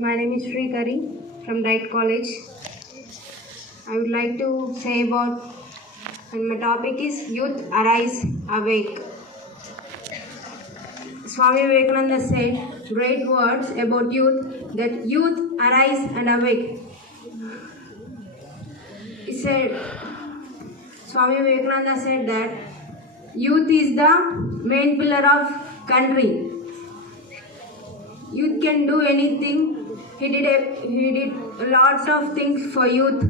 My name is Sri Kari from Wright College. I would like to say about, and my topic is Youth Arise Awake. Swami Vivekananda said great words about youth, that youth arise and awake. He said, Swami Vivekananda said that youth is the main pillar of country. Youth can do anything. He did lots of things for youth,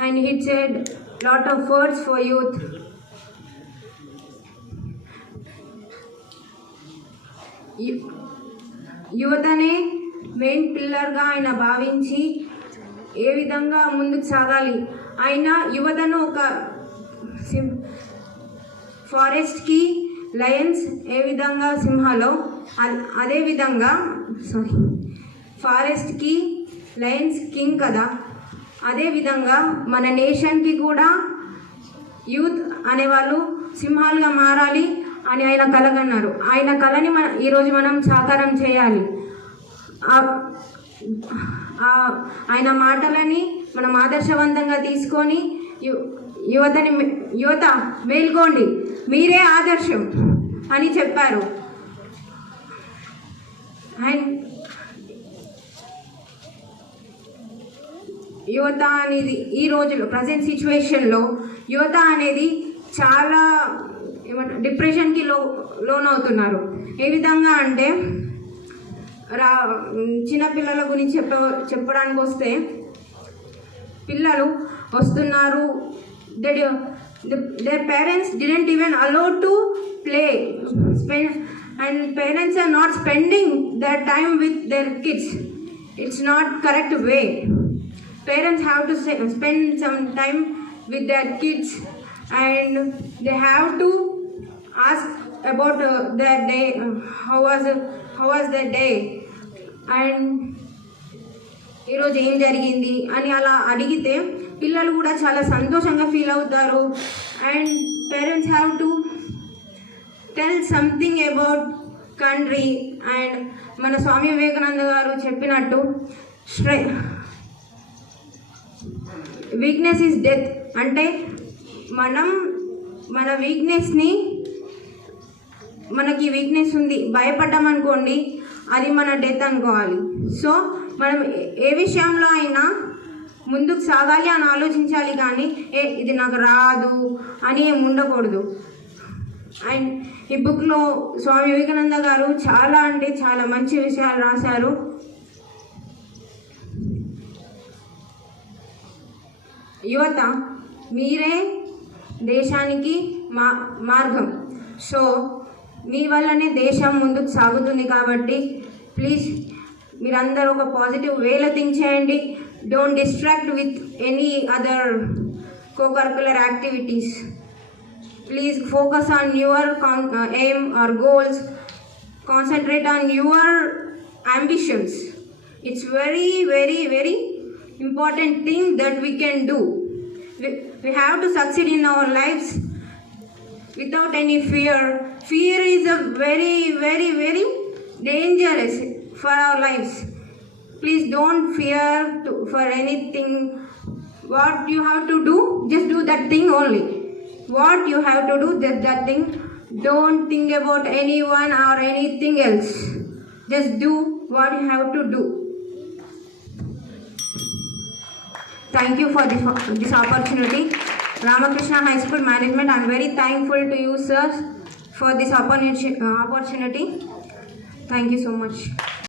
and he said lot of words for youth. యువతనే main పిల్లర్గా ఆయన భావించి ఏ విధంగా ముందుకు సాగాలి. ఆయన యువతను ఒక ఫారెస్ట్కి లయన్స్ ఏ విధంగా సింహాలో అదేవిధంగా ఫారెస్ట్కి లయన్స్ కింగ్ కదా, అదేవిధంగా మన నేషన్కి కూడా యూత్ అనేవాళ్ళు సింహాలుగా మారాలి అని ఆయన కలగన్నారు. ఆయన కళని ఈరోజు మనం సాకారం చేయాలి. ఆయన మాటలని మనం ఆదర్శవంతంగా తీసుకొని యువత మేల్కోండి, మీరే ఆదర్శం అని చెప్పారు. అండ్ యువత అనేది ఈ రోజులో ప్రజెంట్ సిచ్యువేషన్లో యువత అనేది చాలా డిప్రెషన్కి లోనవుతున్నారు. ఏ విధంగా అంటే చిన్నపిల్లల గురించి చెప్పడానికి వస్తే, పిల్లలు వస్తున్నారు, their parents didn't even allow to play, and parents are not spending their time with their kids. It's not correct way. Parents have to spend some time with their kids, and they have to ask about their day, how was their day, and ఈరోజు ఏం జరిగింది అని అలా అడిగితే పిల్లలు కూడా చాలా సంతోషంగా ఫీల్ అవుతారు. And parents have to tell something about country. And మన స్వామి వివేకానంద గారు చెప్పినట్టు వీక్నెస్ ఈజ్ డెత్, అంటే మనం మన వీక్నెస్ని, మనకి వీక్నెస్ ఉంది భయపడ్డామనుకోండి, అది మన డెత్ అనుకోవాలి. సో మనం ఏ విషయంలో అయినా ముందుకు సాగాలి అని ఆలోచించాలి, కానీ ఇది నాకు రాదు అని ఏమి ఉండకూడదు. అండ్ ఈ బుక్లో స్వామి వివేకానంద గారు చాలా అంటే చాలా మంచి విషయాలు రాశారు. యువత మీరే దేశానికి మార్గం. సో మీ వల్లనే దేశం ముందుకు సాగుతుంది. కాబట్టి ప్లీజ్ మీరందరూ ఒక పాజిటివ్ వేలో థింక్ చేయండి. Don't distract with any other co-curricular activities. Please focus on your aim or goals. Concentrate on your ambitions. It's very, very, very important thing that we can do. We have to succeed in our lives without any fear. Fear is a very, very, very dangerous for our lives. Please don't fear for anything. What you have to do, just do that thing only. What you have to do, just that thing. Don't think about anyone or anything else. Just do what you have to do. Thank you for this opportunity. Ramakrishna High School Management, I am very thankful to you, sir, for this opportunity. Thank you so much.